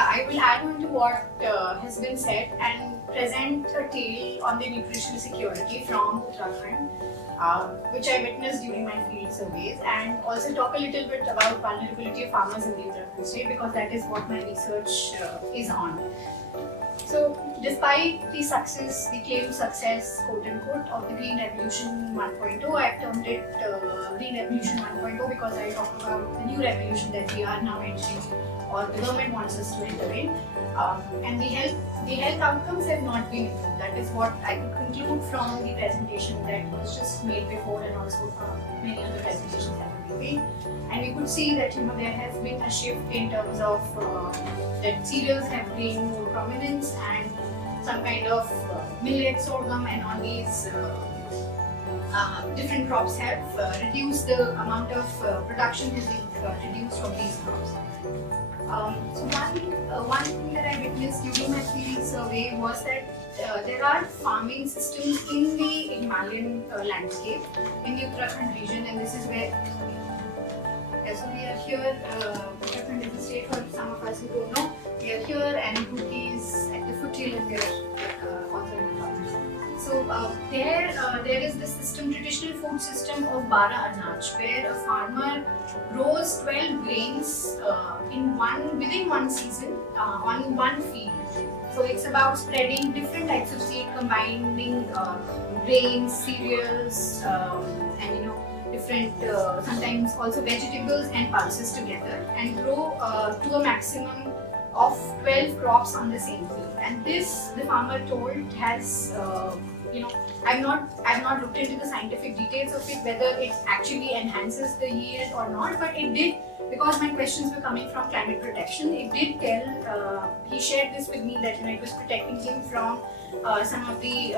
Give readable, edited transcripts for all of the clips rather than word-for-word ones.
I will add on to what has been said and present a tale on the nutritional security from Uttarakhand, which I witnessed during my field surveys, and also talk a little bit about vulnerability of farmers in the Uttarakhand state, because that is what my research is on. So, despite the success, the claimed success, quote unquote, of the Green Revolution 1.0, I have termed it Green Revolution 1.0 because I talk about the new revolution that we are now entering, or the government wants us to enter in. And the health outcomes have not been improved. That is what I could conclude from the presentation that was just made before, and also many other presentations that have been made. And we could see that there has been a shift in terms of that cereals have gained more prominence, and some kind of millet, sorghum, and all these different crops have reduced. The amount of production has been reduced from these crops. So one thing that I witnessed during my field survey was that there are farming systems in the Himalayan landscape in the Uttarakhand region, and this is where. So we are here. Uttarakhand is a state for some of us who don't know. We are here, and Roorkee is at the foothill, and we are also in the farmers. So there is this system, traditional food system of Bara Anaj, where a farmer grows 12 grains within one season on one field. So it's about spreading different types of seed, combining grains, cereals, and different sometimes also vegetables and pulses together, and grow to a maximum of 12 crops on the same field. And this, the farmer told, has I've not looked into the scientific details of it, whether it actually enhances the yield or not, but it did, because my questions were coming from climate protection. It did tell, he shared this with me, that it was protecting him from some of the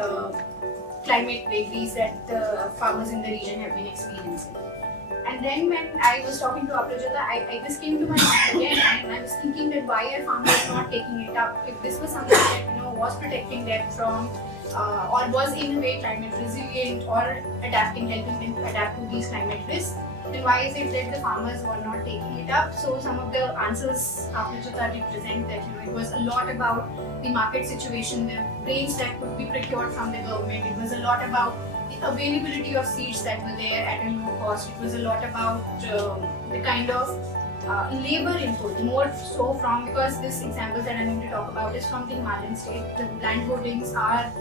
climate vagaries that the farmers in the region have been experiencing. And then when I was talking to Aprajita, this came to my mind again, and I was thinking that why are farmers not taking it up? If this was something that was protecting them from, or was in a way climate resilient, or helping them to adapt to these climate risks, then why is it that the farmers were not taking it up? So some of the answers Aprajita did present, that it was a lot about the market situation, the grains that could be procured from the government. It was a lot about the availability of seeds that were there at a low cost. It was a lot about the kind of labor input, more so from, because this example that I'm going to talk about is from the Himalayan state. The land holdings are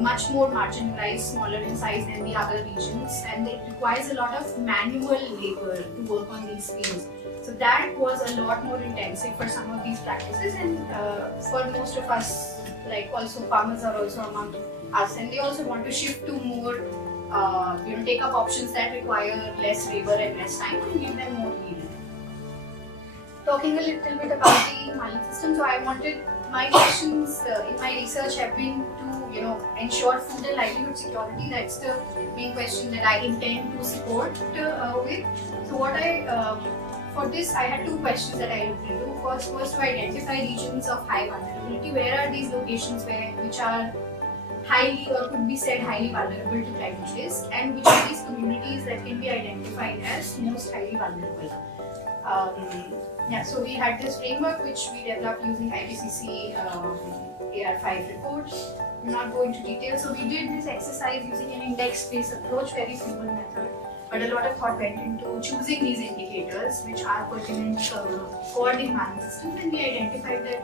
much more marginalized, smaller in size than the other regions, and it requires a lot of manual labor to work on these fields. So that was a lot more intensive for some of these practices, and for most of us, like also farmers are also among us, and they also want to shift to more, take up options that require less labor and less time and give them more yield. Talking a little bit about the Himalayan system, so I wanted, my questions in my research have been to ensure food and livelihood security. That's the main question that I intend to support with. So what for this I had two questions that I looked into. First was to identify regions of high vulnerability. Where are these locations which are highly, or could be said highly vulnerable to climate risk, and which are these communities that can be identified as most highly vulnerable. So we had this framework which we developed using IPCC AR5 report. I'm not going into detail. So we did this exercise using an index-based approach, very simple method, but a lot of thought went into choosing these indicators which are pertinent for the Himalayan system, and we identified that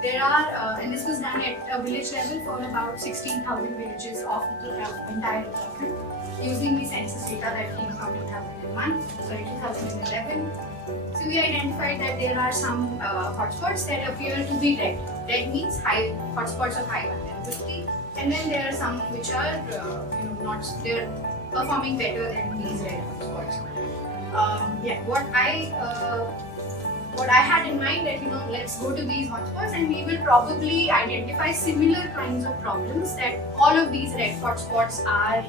there are, and this was done at a village level for about 16,000 villages of the entire Uttarakhand, using the census data that came from 2011. So we identified that there are some hotspots that appear to be red. Red means high hotspots of high vulnerability, and then there are some which are they're performing better than these red hotspots. What I had in mind that let's go to these hotspots, and we will probably identify similar kinds of problems that all of these red hotspots are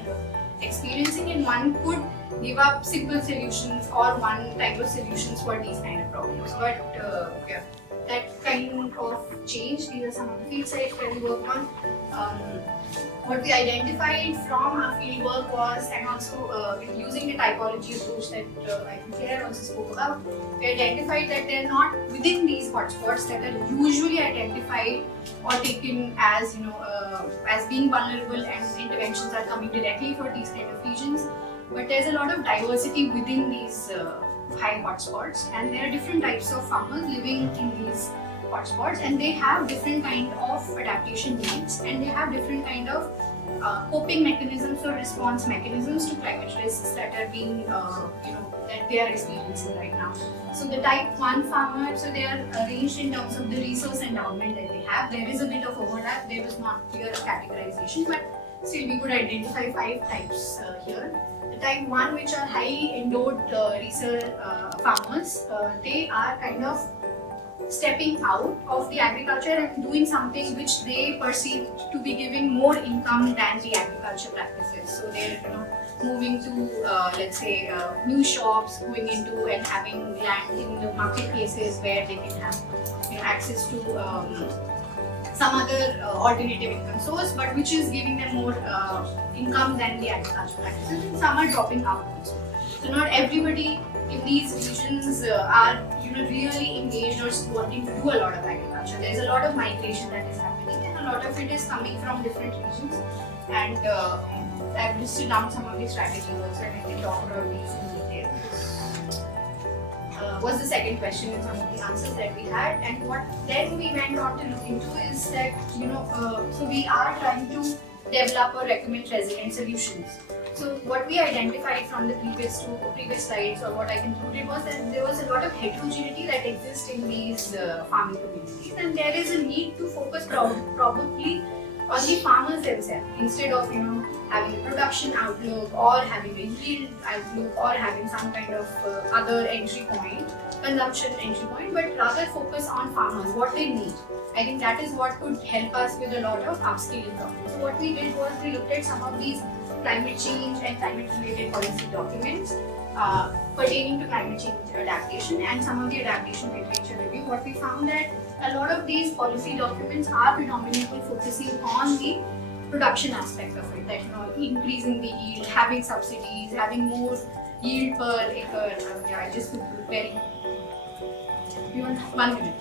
experiencing, and one could give up simple solutions or one type of solutions for these kind of problems. But that kind kind of change. These are some of the field sites where we work on. What we identified from our field work was, and also using the typology approach that I think Claire also spoke about, we identified that they're not within these hotspots that are usually identified or taken as as being vulnerable, and interventions are coming directly for these kind of regions. But there's a lot of diversity within these high hotspots, and there are different types of farmers living in these hotspots, and they have different kind of adaptation needs, and they have different kind of coping mechanisms or response mechanisms to climate risks that are being that they are experiencing right now. So the type 1 farmer, so they are arranged in terms of the resource endowment that they have. There is a bit of overlap. There was not clear categorization, but still we could identify 5 types here. The type 1, which are highly endowed research farmers, they are kind of stepping out of the agriculture and doing something which they perceive to be giving more income than the agriculture practices. So they're moving to let's say new shops, going into and having land in the marketplaces where they can have access to some other alternative income source, but which is giving them more income than the agriculture practices. And some are dropping out also. So not everybody in these regions are really engaged or wanting to do a lot of agriculture. There's a lot of migration that is happening, and a lot of it is coming from different regions. And I've listed down some of these strategies also, and I can talk about these in detail. Was the second question and some of the answers that we had. And what then we went on to look into is that so we are trying to develop or recommend resilient solutions. So what we identified from the previous slides, or what I concluded, was that there was a lot of heterogeneity that exists in these farming communities, and there is a need to focus probably on the farmers themselves, instead of having a production outlook or having a yield outlook or having some kind of other entry point, consumption entry point, but rather focus on farmers, what they need. I think that is what could help us with a lot of upscaling problems. So what we did was we looked at some of these climate change and climate related policy documents pertaining to climate change adaptation and some of the adaptation literature review. What we found that a lot of these policy documents are predominantly focusing on the production aspect of it, that increasing the yield, having subsidies, having more yield per acre. I just very beyond 1 minute.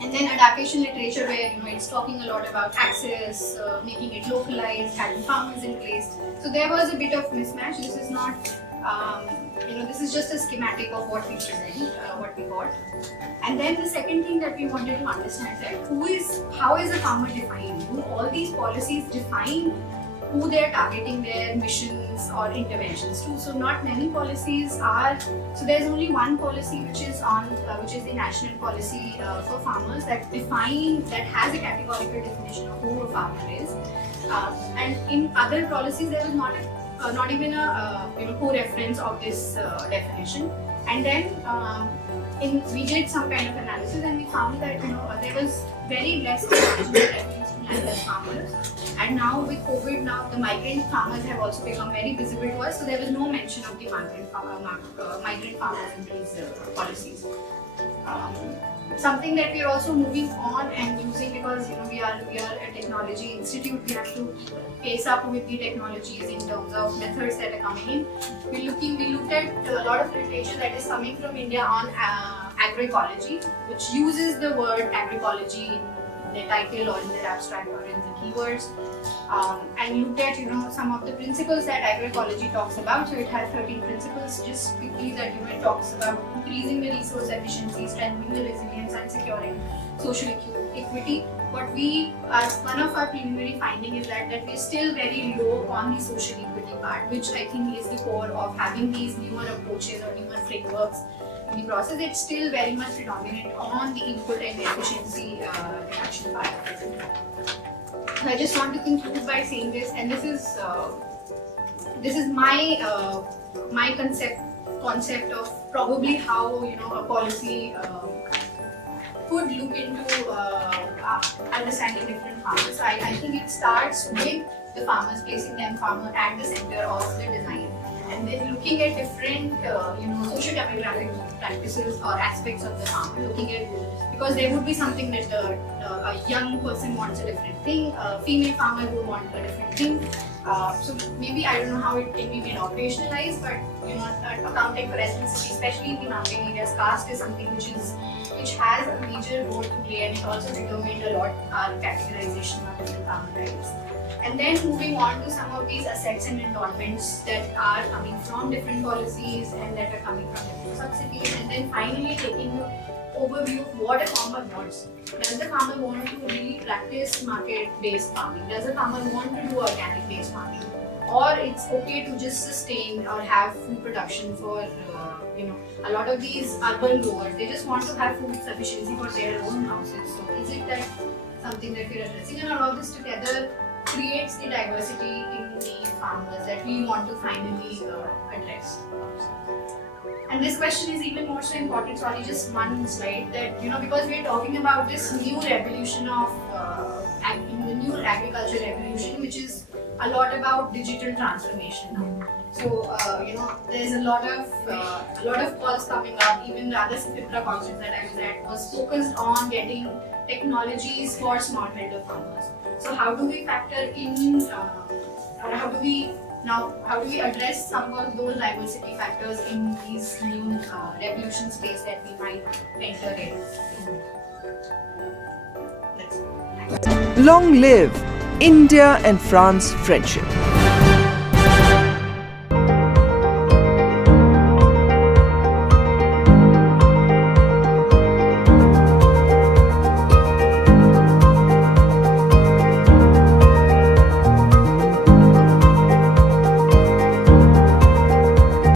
And then adaptation literature, where it's talking a lot about access, making it localized, having farmers in place. So there was a bit of mismatch. This is not, this is just a schematic of what we present, what we got. And then the second thing that we wanted to understand that how is a farmer defined? Do all these policies define who they are targeting their missions or interventions to? So not many policies are. So there's only one policy which is the national policy for farmers that has a categorical definition of who a farmer is. And in other policies there was not even a co-reference of this definition. And then we did some kind of analysis, and we found that there was very less reference to landless farmers. And now with COVID, the migrant farmers have also become very visible to us. So there was no mention of the migrant farmers in these policies. Something that we are also moving on and using, because we are a technology institute, we have to pace up with the technologies in terms of methods that are coming in. We looked at a lot of literature that is coming from India on agroecology, which uses the word agroecology in the title or in the abstract or in the keywords, and looked at some of the principles that agroecology talks about. So it has 13 principles. Just quickly, that it talks about increasing the resource efficiency, strengthening the resilience, and securing social equity. One of our preliminary finding is that we're still very low on the social equity part, which I think is the core of having these newer approaches or newer frameworks in the process. It's still very much predominant on the input and the efficiency reduction part of it. So I just want to conclude by saying this, and this is my concept of probably how a policy could look into understanding different farmers. I think it starts with the farmers, placing them at the center of the design. and then looking at different, socio-demographic practices or aspects of the farm. Looking at, because there would be something that a young person wants a different thing, a female farmer would want a different thing. So maybe I don't know how it can be made operationalized, but accounting for ethnicity, especially in the mountain areas, caste is something which has a major role to play, and it also determined a lot our categorization of different farmer rights. And then moving on to some of these assets and endowments that are coming from different policies and that are coming from different subsidies, and then finally taking the overview of what a farmer wants. Does the farmer want to really practice market-based farming? Does the farmer want to do organic-based farming? Or it's okay to just sustain or have food production for, a lot of these urban growers, they just want to have food sufficiency for their own houses. So is it that something that we're addressing? And all this together creates the diversity in the farmers that we want to finally address. And this question is even more so important, sorry, just one slide, that because we're talking about this new revolution of the new agriculture revolution, which is a lot about digital transformation now. So there's a lot of calls coming up. Even the other CEFIPRA conference that I was at was focused on getting technologies for smallholder farmers. So how do we factor in, or how do we address some of those diversity factors in these new revolution space that we might enter in? Long live India and France friendship.